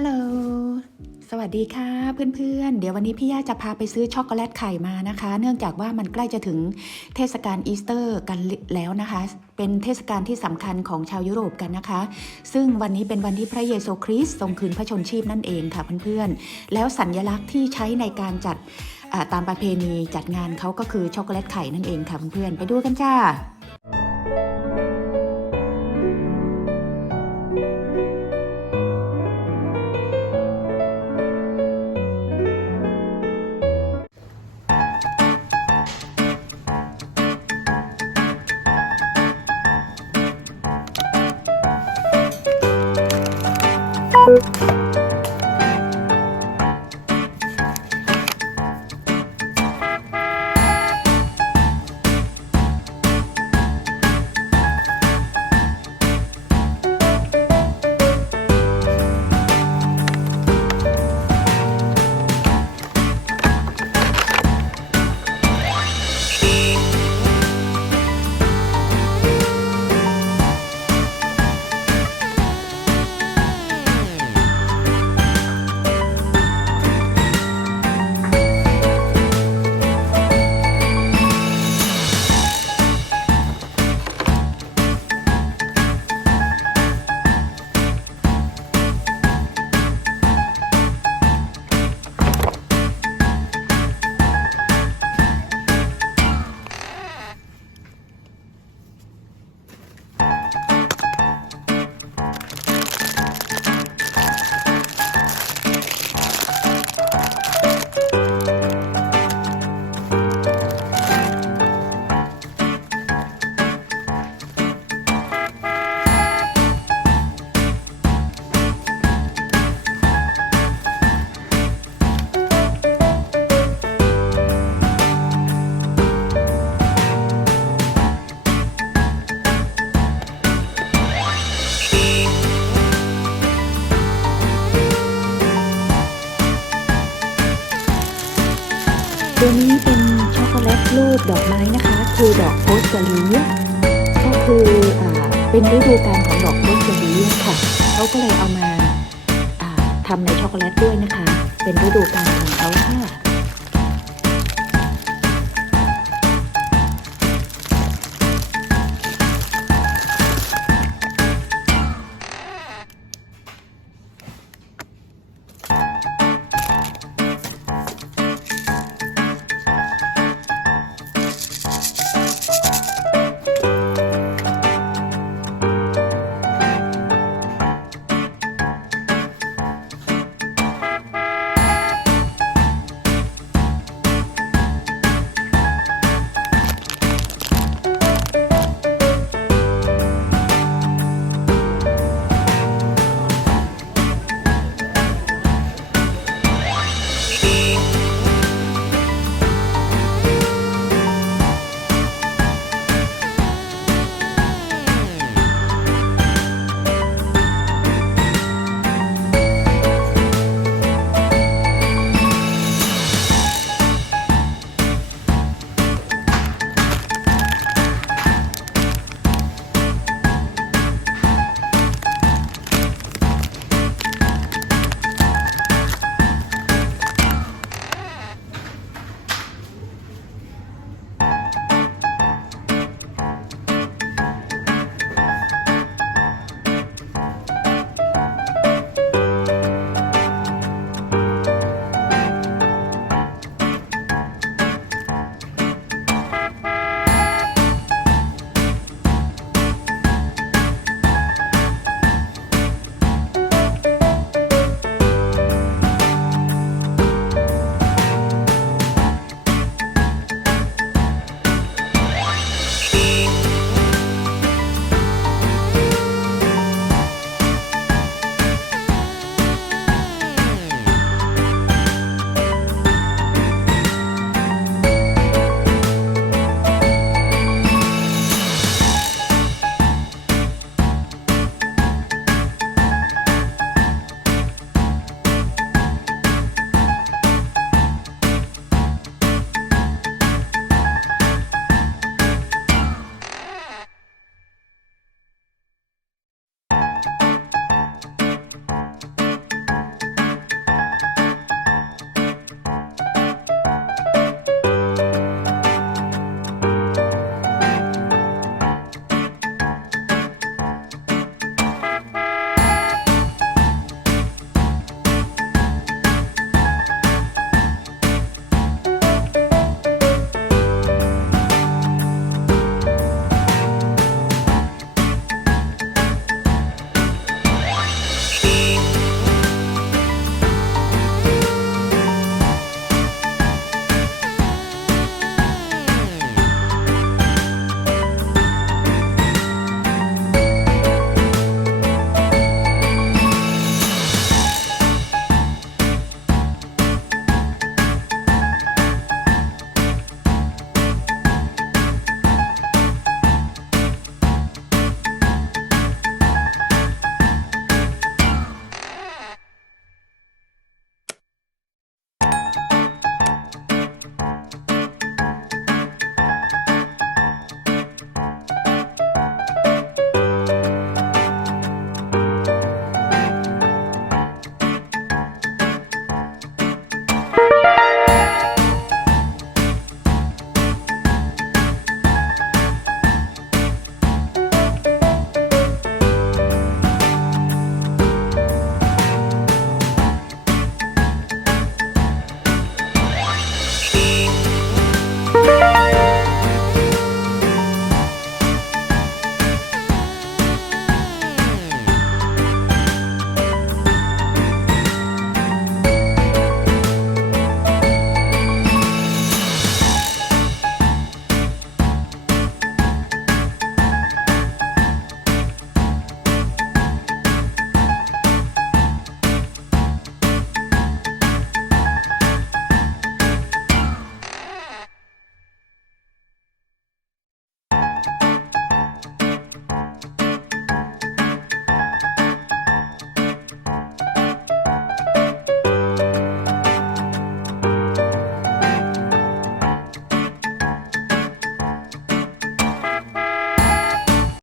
ฮัลโหลสวัสดีค่ะเพื่อนๆเดี๋ยววันนี้พี่ย่าจะพาไปซื้อช็อกโกแลตไข่มานะคะ เนื่องจากว่ามันใกล้จะถึงเทศกาลอีสเตอร์กันแล้วนะคะ เป็นเทศกาลที่สำคัญของชาวยุโรปกันนะคะ ซึ่งวันนี้เป็นวันที่พระเยซูคริสต์ทรงคืนพระชนชีพนั่นเองค่ะเพื่อนๆแล้วสัญลักษณ์ที่ใช้ในการจัดตามประเพณีจัดงานเขาก็คือช็อกโกแลตไข่นั่นเองค่ะเพื่อนๆไปดูกันจ้าตัวนี้เป็นช็อกโกแลตรูปดอกไม้นะคะคือดอกโพสเกอรีก็คือเป็นฤดูกาลของดอกโพสเกอรีค่ะเขาก็เลยเอามาทำในช็อกโกแลตด้วยนะคะเป็นฤดูกาลของเขาค่ะ